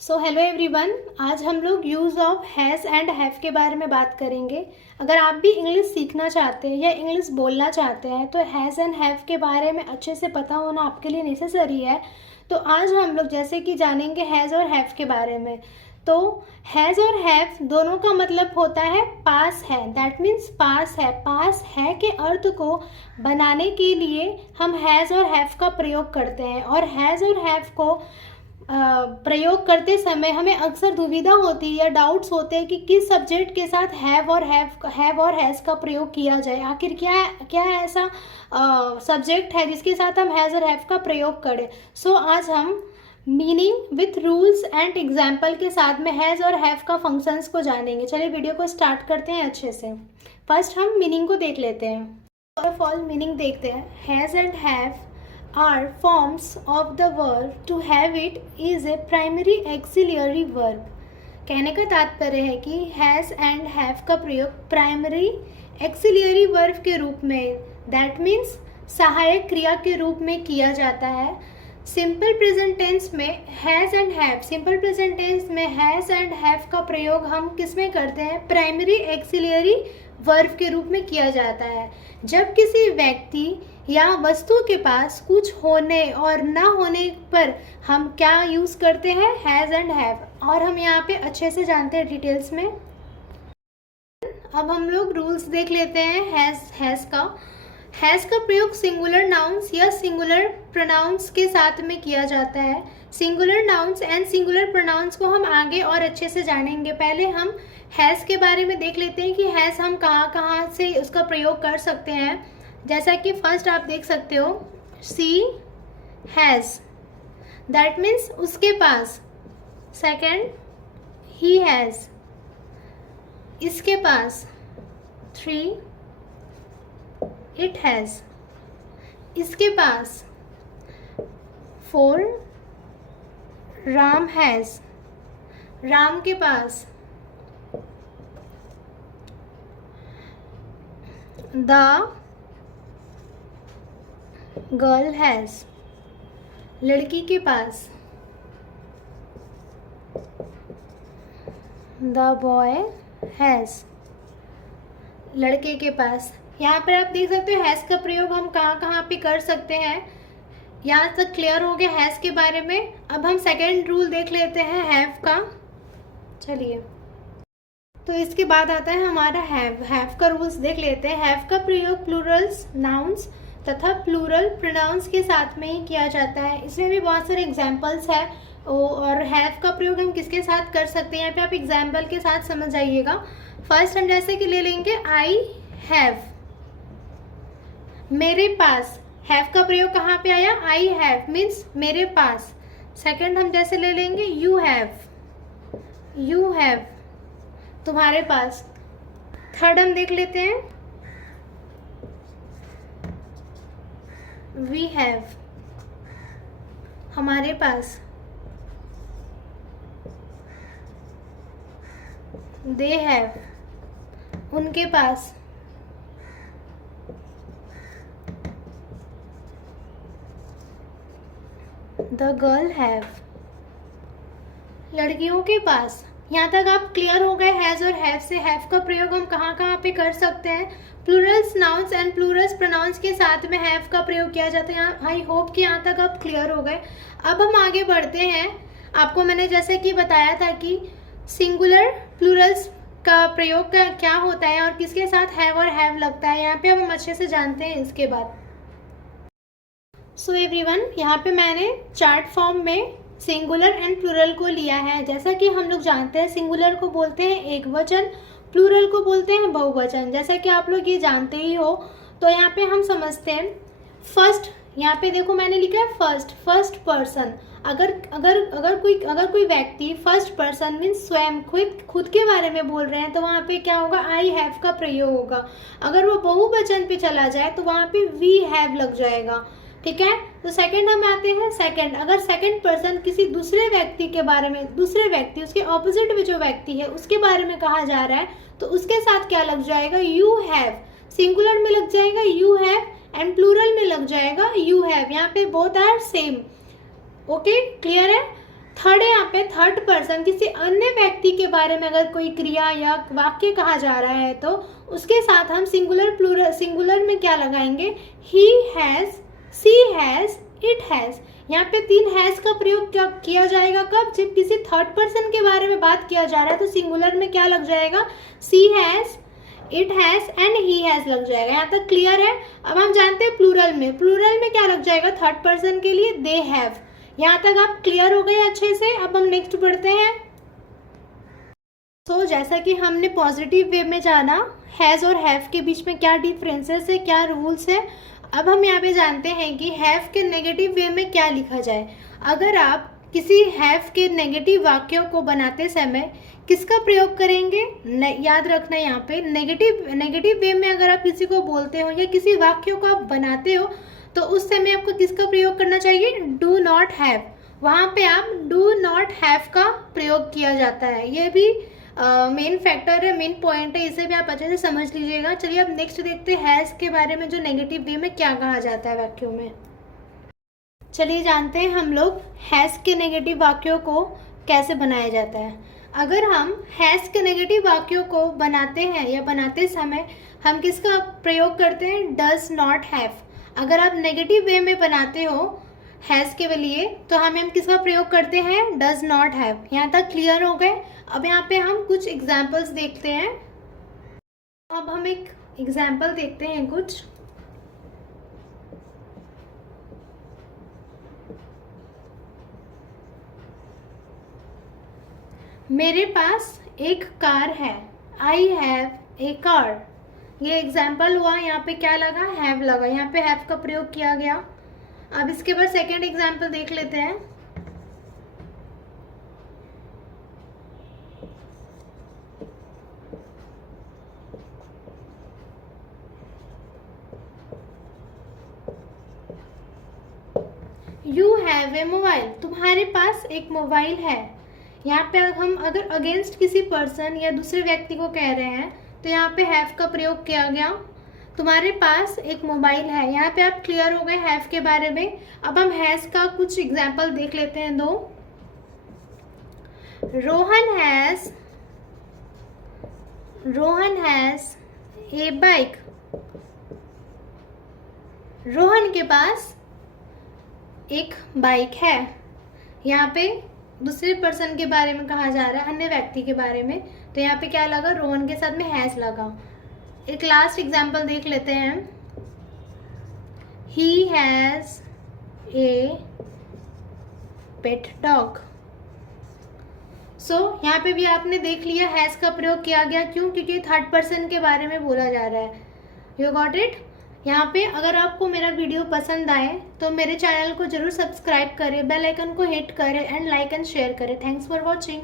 So hello everyone, आज हम लोग use of has and have के बारे में बात करेंगे। अगर आप भी इंग्लिश सीखना चाहते हैं या इंग्लिश बोलना चाहते हैं तो हैज़ एंड हैव के बारे में अच्छे से पता होना आपके लिए नेसेसरी है। तो आज हम लोग जैसे कि जानेंगे हैज़ और हैव के बारे में। तो हैज़ और हैव दोनों का मतलब होता है पास है, दैट मीन्स पास है। पास है के अर्थ को बनाने के लिए हम हैज़ और हैव का प्रयोग करते हैं, और हैज़ और हैव को प्रयोग करते समय हमें अक्सर दुविधा होती है या डाउट्स होते हैं कि किस सब्जेक्ट के साथ हैव और हैज़ का प्रयोग किया जाए। आखिर क्या क्या ऐसा सब्जेक्ट है जिसके साथ हम हैज़ और हैव का प्रयोग करें। सो आज हम meaning with rules and example के साथ में हैज़ और हैव का फंक्शंस को जानेंगे। चलिए वीडियो को स्टार्ट करते हैं अच्छे से। फर्स्ट हम मीनिंग को देख लेते हैं। फर्स्ट ऑफ ऑल मीनिंग देखते हैं। Has and have are forms of the verb to have it is a primary auxiliary verb। कहने का तात्पर्य है कि has and have का प्रयोग प्राइमरी auxiliary verb के रूप में, that means सहायक क्रिया के रूप में किया जाता है। सिंपल प्रेजेंट टेंस में has and have, simple present tense में हैज़ एंड हैव का प्रयोग हम किस में करते हैं? प्राइमरी एक्सिलियरी वर्ब के रूप में किया जाता है। जब किसी व्यक्ति या वस्तु के पास कुछ होने और ना होने पर हम क्या यूज़ करते हैं? Has and have. और हम यहाँ पे अच्छे से जानते हैं डिटेल्स में। अब हम लोग रूल्स देख लेते हैं हैज़ का। हैज़ का प्रयोग सिंगुलर नाउन्स या सिंगुलर प्रोनाउंस के साथ में किया जाता है। Singular nouns and singular pronouns को हम आगे और अच्छे से जानेंगे। पहले हम हैज़ के बारे में देख लेते हैं कि हैज़ हम कहाँ कहाँ से उसका प्रयोग कर सकते हैं। जैसा कि फर्स्ट आप देख सकते हो, सी हैज़, दैट मीन्स उसके पास। सेकेंड, ही हैज़, इसके पास। थ्री, इट हैज़, इसके पास। फोर, राम हैज़, राम के पास। द गर्ल हैज़, लड़की के पास। द बॉय हैज़, लड़के के पास। यहाँ पर आप देख सकते हो हैज़ का प्रयोग हम कहाँ कहाँ पे कर सकते हैं। यहाँ तक क्लियर हो गया हैज़ के बारे में। अब हम सेकेंड रूल देख लेते हैं हैव का। चलिए, तो इसके बाद आता है हमारा हैव का रूल्स देख लेते हैं। हैव का प्रयोग प्लूरल्स नाउन्स तथा प्लूरल प्रोनाउंस के साथ में ही किया जाता है। इसमें भी बहुत सारे एग्जाम्पल्स है। और हैव का प्रयोग हम किसके साथ कर सकते हैं, यहाँ पे आप एग्जाम्पल के साथ समझ जाइएगा। फर्स्ट हम जैसे कि ले लेंगे आई हैव, मेरे पास। हैव का प्रयोग कहाँ पे आया? आई हैव मीन्स मेरे पास। सेकंड हम जैसे ले लेंगे यू हैव, तुम्हारे पास। थर्ड हम देख लेते हैं वी हैव, हमारे पास। दे हैव, उनके पास। द गर्ल हैव, लड़कियों के पास। यहाँ तक आप क्लियर हो गए हैज़ और हैव से। हैव का प्रयोग हम कहाँ कहाँ पे कर सकते हैं? Plurals nouns and plurals pronouns के साथ में हैव का प्रयोग किया जाता है। आई होप कि यहाँ तक आप क्लियर हो गए। अब हम आगे बढ़ते हैं। आपको मैंने जैसे कि बताया था कि सिंगुलर प्लूरल्स का प्रयोग का क्या होता है और किसके साथ हैव और हैव लगता है। यहाँ पे अब हम अच्छे से जानते हैं इसके बाद। सो एवरीवन, यहाँ पे मैंने चार्ट फॉर्म में सिंगुलर एंड प्लूरल को लिया है। जैसा कि हम लोग जानते हैं सिंगुलर को बोलते हैं एक वचन, प्लूरल को बोलते हैं बहुवचन। जैसा कि आप लोग ये जानते ही हो। तो यहाँ पे हम समझते हैं फर्स्ट। यहाँ पे देखो मैंने लिखा है फर्स्ट पर्सन। अगर कोई व्यक्ति फर्स्ट पर्सन मीन्स स्वयं खुद के बारे में बोल रहे हैं तो वहाँ पे क्या होगा? आई हैव का प्रयोग होगा। अगर वो बहुवचन पे चला जाए तो वहाँ पे वी हैव लग जाएगा। ठीक है। तो सेकंड हम आते हैं सेकंड। अगर सेकंड पर्सन किसी दूसरे व्यक्ति के बारे में, दूसरे व्यक्ति उसके ऑपोजिट में जो व्यक्ति है उसके बारे में कहा जा रहा है तो उसके साथ क्या लग जाएगा? You have. सिंगुलर में लग जाएगा यू हैव एंड प्लूरल में लग जाएगा यू हैव। यहाँ पे both are same. Okay, clear है। थर्ड है यहाँ पे थर्ड पर्सन, किसी अन्य व्यक्ति के बारे में अगर कोई क्रिया या वाक्य कहा जा रहा है तो उसके साथ हम सिंगुलर प्लूरल, सिंगुलर में क्या लगाएंगे, he has, she has, it has. यहाँ पे 3 हैज़ का प्रयोग क्या किया जाएगा, कब, जब किसी थर्ड पर्सन के बारे में बात किया जा रहा है तो सिंगुलर में क्या लग जाएगा, she has, it has and he has लग जाएगा। यहाँ तक क्लियर है। अब हम जानते हैं प्लूरल में क्या लग जाएगा थर्ड पर्सन के लिए, दे हैव। यहाँ तक आप क्लियर हो गए अच्छे से। अब हम नेक्स्ट बढ़ते हैं। तो जैसा कि हमने पॉजिटिव वे में जाना हैज़ और हैव के बीच में क्या डिफरेंसेस है, क्या रूल्स है, अब हम यहाँ पे जानते हैं कि हैव के नेगेटिव वे में क्या लिखा जाए। अगर आप किसी हैव के नेगेटिव वाक्यों को बनाते समय किसका प्रयोग करेंगे, याद रखना यहाँ पे नेगेटिव वे में अगर आप किसी को बोलते हो या किसी वाक्य को आप बनाते हो तो उस समय आपको किसका प्रयोग करना चाहिए, डू नॉट हैव। वहाँ पे आप डू नॉट हैव का प्रयोग किया जाता है। ये भी मेन फैक्टर है, मेन पॉइंट है, इसे भी आप अच्छे से समझ लीजिएगा। चलिए अब नेक्स्ट देखते हैं हैज़ के बारे में, जो नेगेटिव वे में क्या कहा जाता है वाक्यों में। चलिए जानते हैं हम लोग हैज़ के नेगेटिव वाक्यों को कैसे बनाया जाता है। अगर हम हैज़ के नेगेटिव वाक्यों को बनाते हैं या बनाते समय हम किसका प्रयोग करते हैं, डज नॉट हैव। अगर आप नेगेटिव वे में बनाते हो हैज़ के लिए तो हम किसका प्रयोग करते हैं, डज नॉट हैव। यहाँ तक क्लियर हो गए। अब यहाँ पे हम कुछ एग्जाम्पल्स देखते हैं। अब हम एक एग्जाम्पल देखते हैं कुछ। मेरे पास एक कार है, आई हैव ए कार। ये एग्जाम्पल हुआ, यहाँ पे क्या लगा, हैव लगा, यहाँ पे हैव का प्रयोग किया गया। अब इसके बाद सेकेंड एग्जाम्पल देख लेते हैं। यू हैव ए मोबाइल, तुम्हारे पास एक मोबाइल है। यहाँ पे हम अगर अगेंस्ट किसी पर्सन या दूसरे व्यक्ति को कह रहे हैं तो यहाँ पे हैव का प्रयोग किया गया। तुम्हारे पास एक मोबाइल है, यहाँ पे आप क्लियर हो गए हैव के बारे में। अब हम हैज़ का कुछ एग्जाम्पल देख लेते हैं दो। Rohan has a bike. Rohan के पास एक बाइक है। यहाँ पे दूसरे पर्सन के बारे में कहा जा रहा है, अन्य व्यक्ति के बारे में, तो यहाँ पे क्या लगा, रोहन के साथ में हैज़ लगा। एक लास्ट एग्जाम्पल देख लेते हैं। He has a pet dog. सो यहाँ पे भी आपने देख लिया हैज़ का प्रयोग किया गया। क्यों, क्योंकि थर्ड पर्सन के बारे में बोला जा रहा है। You got it. यहाँ पे अगर आपको मेरा वीडियो पसंद आए तो मेरे चैनल को जरूर सब्सक्राइब करें, बेल आइकन को हिट करें एंड लाइक एंड शेयर करें। Thanks for watching.